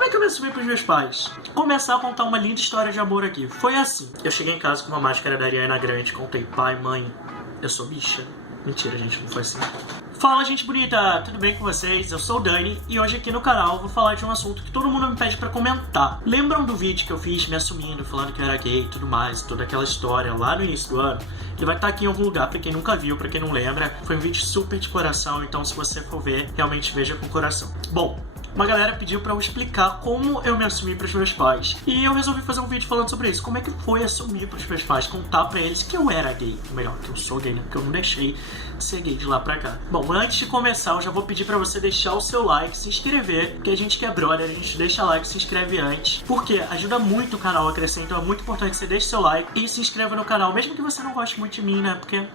Como é que eu me assumi pros meus pais? Começar a contar uma linda história de amor aqui. Foi assim. Eu cheguei em casa com uma máscara da Ariana Grande, contei: pai, mãe, eu sou bicha. Mentira, gente, não foi assim. Fala, gente bonita! Tudo bem com vocês? Eu sou o Dani e hoje aqui no canal vou falar de um assunto que todo mundo me pede pra comentar. Lembram do vídeo que eu fiz me assumindo, falando que eu era gay e tudo mais, toda aquela história lá no início do ano? Ele vai estar aqui em algum lugar, pra quem nunca viu, pra quem não lembra. Foi um vídeo super de coração, então se você for ver, realmente veja com coração. Bom, uma galera pediu pra eu explicar como eu me assumi pros meus pais. E eu resolvi fazer um vídeo falando sobre isso. Como é que foi assumir pros meus pais, contar pra eles que eu era gay. Ou melhor, que eu sou gay, né? Porque eu não deixei de ser gay de lá pra cá. Bom, antes de começar, eu já vou pedir pra você deixar o seu like, se inscrever, porque a gente que é brother, a gente deixa like, se inscreve antes. Porque ajuda muito o canal a crescer, então é muito importante que você deixe seu like e se inscreva no canal. Mesmo que você não goste muito de mim, né? Porque...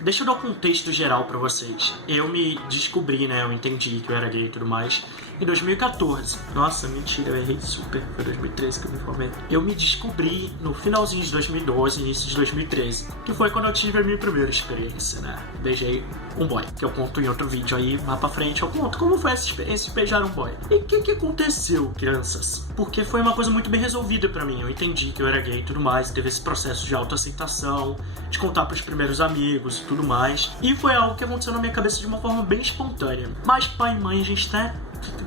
deixa eu dar um contexto geral pra vocês. Eu me descobri, né? Eu entendi que eu era gay e tudo mais em 2014. Nossa, mentira, eu errei super. Foi 2013 que eu me formei. Eu me descobri no finalzinho de 2012, início de 2013. Que foi quando eu tive a minha primeira experiência, né? Beijei um boy. Que eu conto em outro vídeo aí, mais pra frente. Eu conto como foi essa experiência de beijar um boy. E o que aconteceu, crianças? Porque foi uma coisa muito bem resolvida pra mim. Eu entendi que eu era gay e tudo mais. Teve esse processo de autoaceitação, de contar pros primeiros amigos e tudo mais. E foi algo que aconteceu na minha cabeça de uma forma bem espontânea. Mas pai e mãe, a gente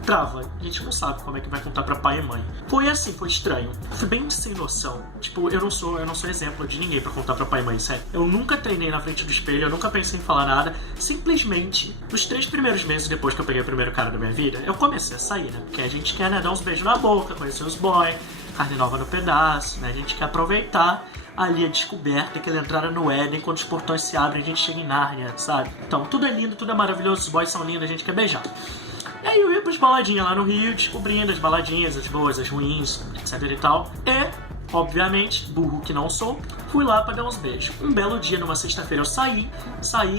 trava. A gente não sabe como é que vai contar pra pai e mãe. Foi assim, foi estranho. Fui bem sem noção. Tipo, eu não sou exemplo de ninguém pra contar pra pai e mãe, sério. Eu nunca treinei na frente do espelho, eu nunca pensei em falar nada. Simplesmente, nos 3 primeiros meses depois que eu peguei o primeiro cara da minha vida, eu comecei a sair, né? Porque a gente quer, né, dar uns beijos na boca, conhecer os boys, carne nova no pedaço, né? A gente quer aproveitar ali a descoberta, aquela entrada no Éden, quando os portões se abrem, a gente chega em Nárnia, sabe? Então, tudo é lindo, tudo é maravilhoso, os boys são lindos, a gente quer beijar. E aí eu ia pras baladinhas lá no Rio, descobrindo as baladinhas, as boas, as ruins, etc e tal. E, obviamente, burro que não sou, fui lá pra dar uns beijos. Um belo dia, numa sexta-feira, eu saí,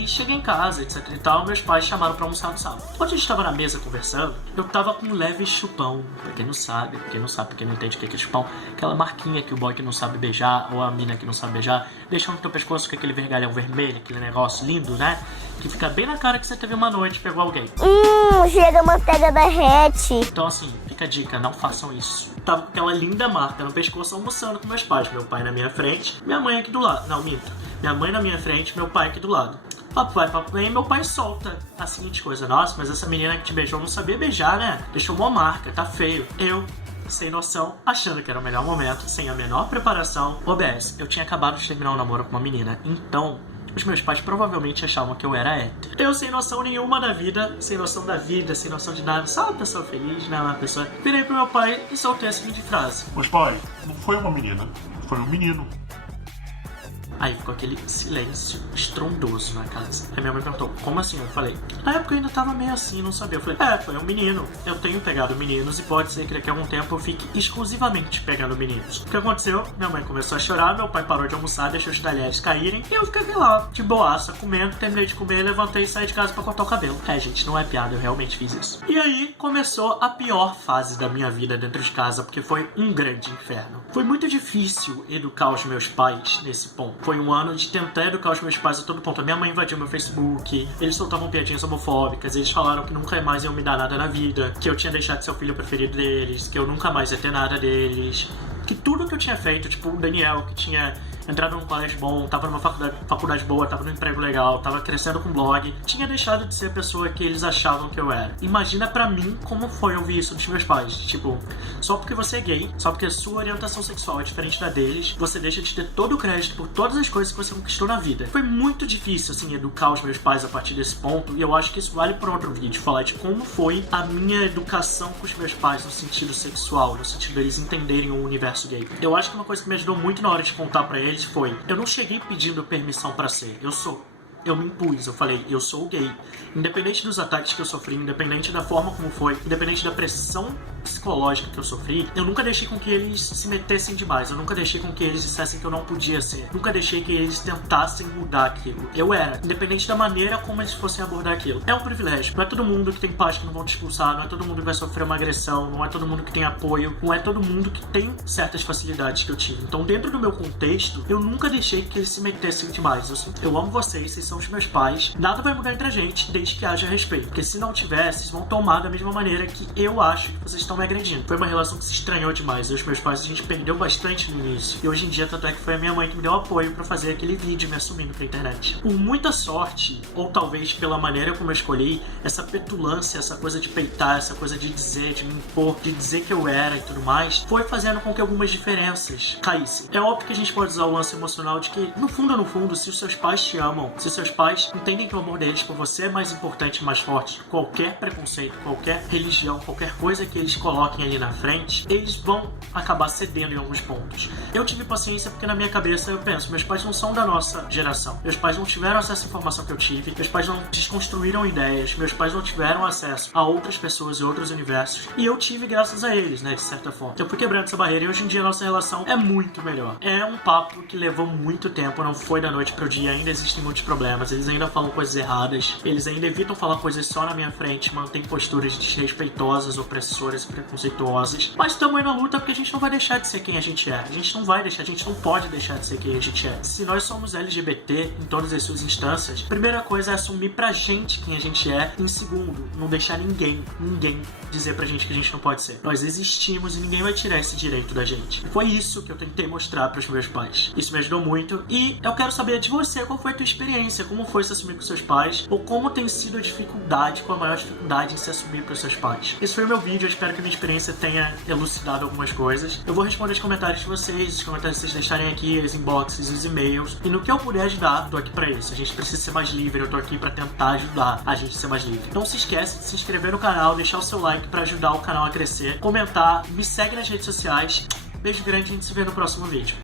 cheguei em casa, etc e tal, meus pais chamaram pra almoçar no sábado. Quando a gente tava na mesa conversando, eu tava com um leve chupão. Pra quem não sabe, porque não entende o que é chupão, aquela marquinha que o boy que não sabe beijar, ou a mina que não sabe beijar, deixa no teu pescoço com aquele vergalhão vermelho, aquele negócio lindo, né? Que fica bem na cara que você teve uma noite e pegou alguém. Chega a manteiga derrete. Então assim, fica a dica, não façam isso. Tava com aquela linda marca no pescoço almoçando com meus pais. Meu pai na minha frente, minha mãe aqui do lado. Não, minto. Minha mãe na minha frente, meu pai aqui do lado. Papo vai, papo vem, meu pai solta a seguinte coisa: nossa, mas essa menina que te beijou não sabia beijar, né? Deixou uma marca, tá feio. Eu, sem noção, achando que era o melhor momento, sem a menor preparação. OBS, eu tinha acabado de terminar um namoro com uma menina, então os meus pais provavelmente achavam que eu era hétero. Eu sem noção nenhuma da vida, sem noção de nada, só uma pessoa feliz, né? Uma pessoa... Virei pro meu pai e soltei a seguinte frase: mas pai, não foi uma menina, foi um menino. Aí ficou aquele silêncio estrondoso na casa. Aí minha mãe perguntou: como assim? Eu falei: na época eu ainda tava meio assim, não sabia. Eu falei: foi um menino. Eu tenho pegado meninos e pode ser que daqui a algum tempo eu fique exclusivamente pegando meninos. O que aconteceu? Minha mãe começou a chorar, meu pai parou de almoçar, deixou os talheres caírem e eu fiquei lá, de boaça, comendo. Terminei de comer, levantei e saí de casa pra cortar o cabelo. Gente, não é piada, eu realmente fiz isso. E aí começou a pior fase da minha vida dentro de casa, porque foi um grande inferno. Foi muito difícil educar os meus pais nesse ponto. Foi um ano de tentar educar os meus pais a todo ponto. A minha mãe invadiu meu Facebook, eles soltavam piadinhas homofóbicas, eles falaram que nunca mais iam me dar nada na vida, que eu tinha deixado de ser o filho preferido deles, que eu nunca mais ia ter nada deles, que tudo que eu tinha feito, tipo o Daniel, que tinha entrado num colégio bom, tava numa faculdade boa, tava num emprego legal, tava crescendo com blog, tinha deixado de ser a pessoa que eles achavam que eu era. Imagina pra mim como foi ouvir isso dos meus pais. Tipo, só porque você é gay, só porque a sua orientação sexual é diferente da deles, você deixa de ter todo o crédito por todas as coisas que você conquistou na vida. Foi muito difícil, assim, educar os meus pais a partir desse ponto, e eu acho que isso vale para outro vídeo, falar de como foi a minha educação com os meus pais no sentido sexual, no sentido deles entenderem o universo gay. Eu acho que uma coisa que me ajudou muito na hora de contar pra eles foi: eu não cheguei pedindo permissão pra ser, eu me impus, eu falei, eu sou gay. Independente dos ataques que eu sofri, independente da forma como foi, independente da pressão psicológica que eu sofri, eu nunca deixei com que eles se metessem demais, eu nunca deixei com que eles dissessem que eu não podia ser, nunca deixei que eles tentassem mudar aquilo. Eu era, independente da maneira como eles fossem abordar aquilo. É um privilégio, não é todo mundo que tem pais que não vão te expulsar, não é todo mundo que vai sofrer uma agressão, não é todo mundo que tem apoio, não é todo mundo que tem certas facilidades que eu tive. Então, dentro do meu contexto, eu nunca deixei que eles se metessem demais. Eu amo vocês são os meus pais, nada vai mudar entre a gente desde que haja respeito, porque se não tiver, vocês vão tomar da mesma maneira que eu acho que vocês estão estão me agredindo. Foi uma relação que se estranhou demais. Eu e os meus pais, a gente perdeu bastante no início. E hoje em dia, tanto é que foi a minha mãe que me deu apoio pra fazer aquele vídeo me assumindo pra internet. Com muita sorte, ou talvez pela maneira como eu escolhi, essa petulância, essa coisa de peitar, essa coisa de dizer, de me impor, de dizer que eu era e tudo mais, foi fazendo com que algumas diferenças caíssem. É óbvio que a gente pode usar o lance emocional de que, no fundo, se os seus pais te amam, se os seus pais entendem que o amor deles por você é mais importante e mais forte que qualquer preconceito, qualquer religião, qualquer coisa que eles coloquem ali na frente, eles vão acabar cedendo em alguns pontos. Eu tive paciência porque na minha cabeça eu penso, meus pais não são da nossa geração. Meus pais não tiveram acesso à informação que eu tive, meus pais não desconstruíram ideias, meus pais não tiveram acesso a outras pessoas e outros universos. E eu tive graças a eles, né, de certa forma. Eu fui quebrando essa barreira e hoje em dia a nossa relação é muito melhor. É um papo que levou muito tempo, não foi da noite pro dia, ainda existem muitos problemas, eles ainda falam coisas erradas, eles ainda evitam falar coisas só na minha frente, mantêm posturas desrespeitosas, opressoras e preconceituosas. Mas estamos aí na luta porque a gente não vai deixar de ser quem a gente é. A gente não vai deixar, a gente não pode deixar de ser quem a gente é. Se nós somos LGBT em todas as suas instâncias, a primeira coisa é assumir pra gente quem a gente é. Em segundo, não deixar ninguém dizer pra gente que a gente não pode ser. Nós existimos e ninguém vai tirar esse direito da gente. E foi isso que eu tentei mostrar pros meus pais. Isso me ajudou muito e eu quero saber de você, qual foi a tua experiência, como foi se assumir com seus pais, ou como tem sido a dificuldade, qual a maior dificuldade em se assumir pros seus pais. Esse foi o meu vídeo, eu espero que a minha experiência tenha elucidado algumas coisas. Eu vou responder os comentários de vocês, os comentários que vocês deixarem aqui, os inboxes, os e-mails, e no que eu puder ajudar, tô aqui pra isso. A gente precisa ser mais livre, eu tô aqui pra tentar ajudar a gente a ser mais livre. Não se esquece de se inscrever no canal, deixar o seu like pra ajudar o canal a crescer, comentar, me segue nas redes sociais. Beijo grande e a gente se vê no próximo vídeo.